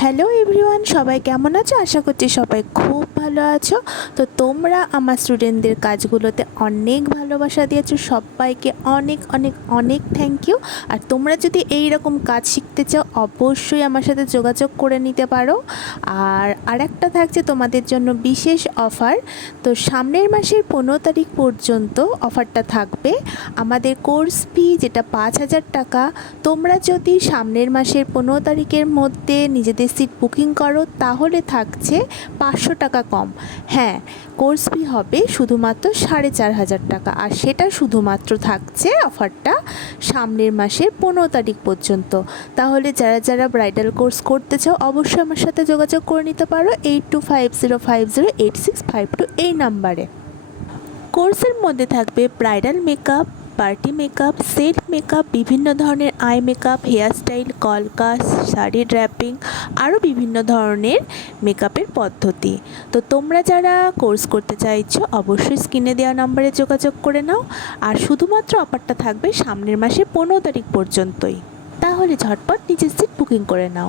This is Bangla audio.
হ্যালো এভরিওয়ান, সবাই কেমন আছো? আশা করছি সবাই খুব ভালো আছো। তো তোমরা আমার স্টুডেন্টদের কাজগুলোতে অনেক ভালোবাসা দিয়েছো, সবাইকে অনেক অনেক অনেক থ্যাংক ইউ। আর তোমরা যদি এই রকম কাজ শিখতে চাও অবশ্যই আমার সাথে যোগাযোগ করে নিতে পারো। আর আরেকটা থাকছে তোমাদের জন্য বিশেষ অফার। তো সামনের মাসের 15 তারিখ পর্যন্ত অফারটা থাকবে। আমাদের কোর্স ফি যেটা 5,000 টাকা, তোমরা যদি সামনের মাসের 15 তারিখের মধ্যে নিজেদের সিট বুকিং করো তাহলে থাকছে 500 টাকা কম। হ্যাঁ, কোর্স ফি হবে শুধুমাত্র 4,500 টাকা, আর সেটা শুধুমাত্র থাকছে অফারটা সামনের মাসের 15 তারিখ পর্যন্ত। তাহলে যারা যারা ব্রাইডাল কোর্স করতে চাও অবশ্যই আমার সাথে যোগাযোগ করে নিতে পারো 8250508652 এই নাম্বারে। কোর্সের মধ্যে থাকবে bridal makeup, party makeup, set makeup, বিভিন্ন ধরনের আই মেকআপ, হেয়ারস্টাইল, কলকাস, শাড়ি ড্র্যাপিং, আরও বিভিন্ন ধরনের মেকআপের পদ্ধতি। তো তোমরা যারা কোর্স করতে চাইছো অবশ্যই স্ক্রিনে দেওয়া নাম্বারে যোগাযোগ করে নাও। আর শুধুমাত্র অফারটা থাকবে সামনের মাসে 15 তারিখ পর্যন্তই। তাহলে ঝটপট নিজের সিট বুকিং করে নাও।